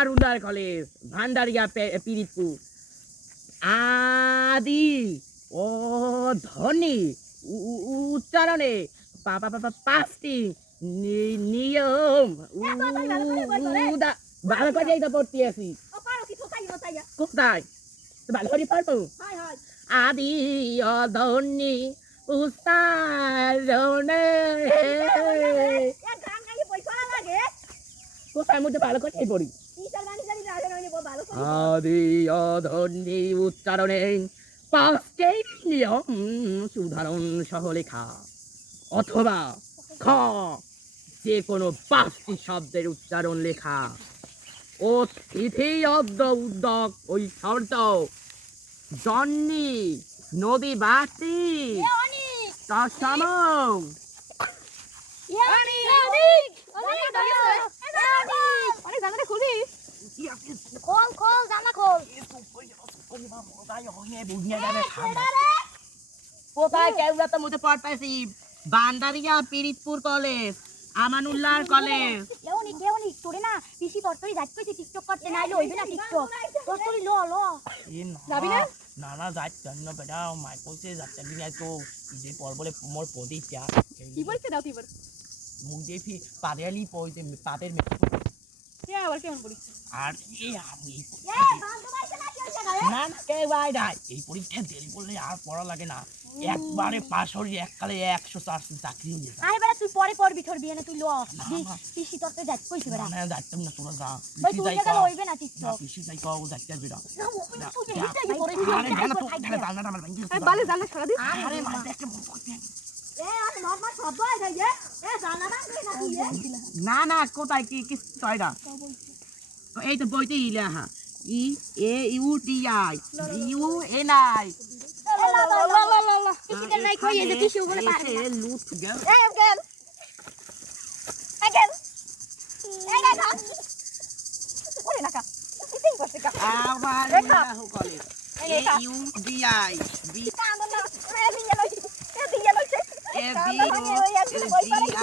আমার উল্লার কলেজ ভান্ডারিয়া পিরিতপুর আদি ও ধ্বনি উচ্চারণে পাঁচটি নিয়ম ভালো করে এইটা পড়তে আছি কোথায় ভালো করে পারবো আদি অধ্বনি উচ্চারণে কোথায় মধ্যে ভালো করে পড়ি আদি অধ্বনি উচ্চারণে পাঁচটি নিয়ম উদাহরণ সহ লেখা অথবা খ যে কোনো পাঁচটি শব্দের উচ্চারণ লেখা অতিথি অব্দ উদ্যোগ ওই শব্দ জন্নি নদী বাতি তসমং কোথায় কেউ তো মধ্যে পড় পাইছি ভান্ডারিয়া পিরিতপুর কলেজ আমানুল্লাহর কলেজ কেউনি তোরে না পিসি তোরই যাইতে কইছি টিকটক করতে নাইলে হইবে না টিকটক তোরই ল যাবি না না না যাইতে না বেটা মাই কইছে যাচ্ছে না তো যে পর বলে মোর পদিটা কি বলতে দাও তুই বল মুখ দিয়ে ফি পাদেলি পইতে পাদের মে কে আবার কেমন বলিস আর এই আমি না কে ভাই নাই এই পরীক্ষা দেরি করলে আর পড়া লাগে না একবারে পাস হই এককালে 104 চাকরি হয়ে যায় আরে বেটা তুই পরে পড়বি তোর বিয়ে না তুই ল পিসি তোরতে যাইতে কইছি বেটা না যাইতাম না তোরা যা ভাই তুই গেলে হইবে না টিকটক পিসি যাই কও যাইতে বেটা আরে জানা তো ঠাড়া জানা আমার ভাই আরে বালে জানা সারা দিন আরে মার দেখে মুখ করতে আর নরমাল শব্দ আই যায় জানা না তুই না না কোথায় কি কি তয়রা এই তো বইতে লেখা E A U T I U N I পিসি কেন নাই কই এই যে পিসি বলে পারে লুট গেল again ওরে নাকা পিসি করতে কা আবার ইলাহু কলে এ ইউ ডি আই বি এ বি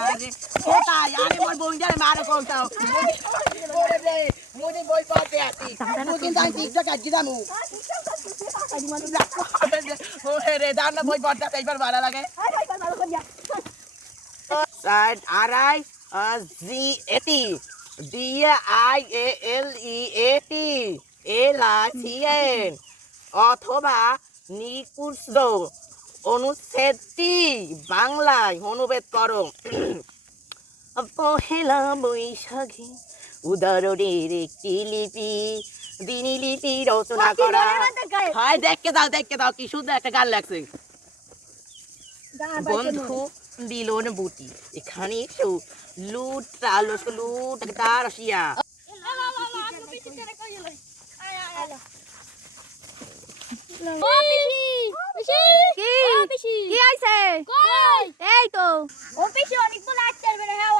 আরে কোথায় আরে মোর বইন্ডারে মারে কলতাও ওরে রে মুজি বই পড়তে আছি মুজি তাই টিকটক কাজি দামু ওরে রে দানা বই পড়তে এইবার ভালো লাগে সাইড আরআই জি এটি D I A L E A T L I C N অথবা নিকুঞ্জ অনুচ্ছেদটি বাংলায় অনুবাদ করো পহেলা বৈশাখে উদারণের একটি লিপি দিনলিপি রচনা করা হয় দেখকে দাও কি সুন্দর একটা গান লাগছে বন্ধু দিলন বুটি এখানে এসো লুট তার আসিয়া ও পিসি কি আইছে কই এই তো ও পিসি অনেক বলে আসতে পারবে না হ্যাঁ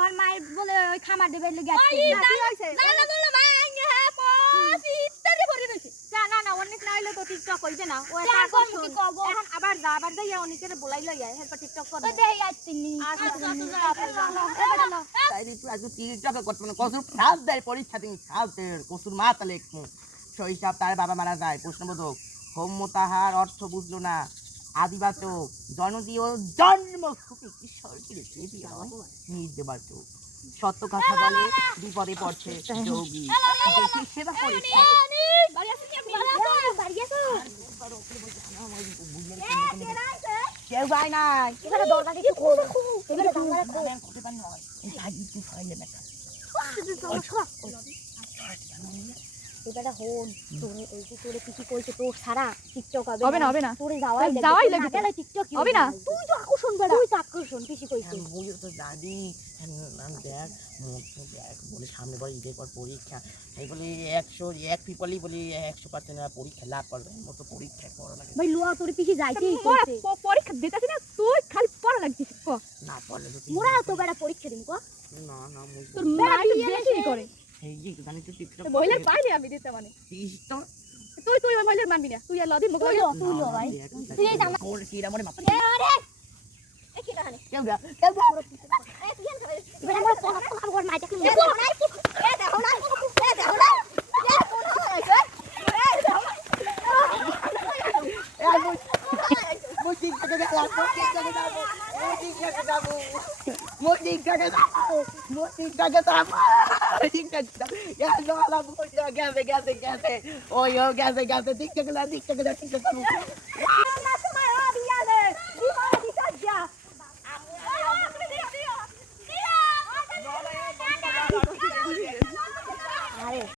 ওর মাই বলে ওই খামার দেবে লাগি আসছে কি হইছে না বলে ভাই হ্যাঁ পসি ইত্যাদি করে দিছে না অনেক না হইলে তো টিকটক কইবে না ও এখন আবার যাইয়া অনেকের বলাই লইয়া এরপর টিকটক করবে তো দেই আসছিনি তাই তুই আজ টিকটক করতে না কসুর ফাল দেয় পরীক্ষা দিন ফাল দেয় কসুর মাথা লেখমু শৈশব তার বাবা মারা যায় প্রশ্নবোধক হোম তাহার অর্থ বুঝলো না আদিবাচক জনদীয় জন্ম নির্দেবাচক সত্য কথা বলে বিপদে পড়ছে যোগী সেবা করে কেউ যায় নাই এবারে হন তোরে এই যে তোরে কিছু কইছে তোর সারা টিকটক হবে না তোরে যাওয়াই লাগবে গেলে টিকটক হবে না তুই তো আকর্ষণ বেড়া তুই তো আকর্ষণ পিছি কইছে ওই তো দাদি নাম দেখ দেখ বলে সামনে বলে ঈদের পর পরীক্ষা এই বলে 101 পিপলই বলে 100% পরীক্ষা লাভ করবে মতো পরীক্ষা পড়া লাগে ভাই লোয়া তোরে পিছি যাইতেই কইছে পরীক্ষা দিতাছিস না তুই খালি পড়া লাগছিস ক না পড়লে তো মোরা তো বেড়া পরীক্ষা দিম ক না মুই তোর মা বেশি করে এই যে জানি তো টিকটক বইলে পাইলে আমি দিতে মানে টিকটক তুই ওই মহিলার মানবি না তুই আর লদি মুখ লাগে তুই লো ভাই তুই এই জানা কোন কি রামরে মাথা আরে এ কি কাহিনী কেউ গা এ তুই এবার আমরা পড়া পড়া মাইটা কি এ দেখো না টিকটকে গেলাম টিকটকে যাবো টিকটকে যাবো টিকটকে যাবো টিকটকে যাবো গেছে গেছে গেছে ওই গেছে গেছে টিকটকে টিকটকে টিকটকে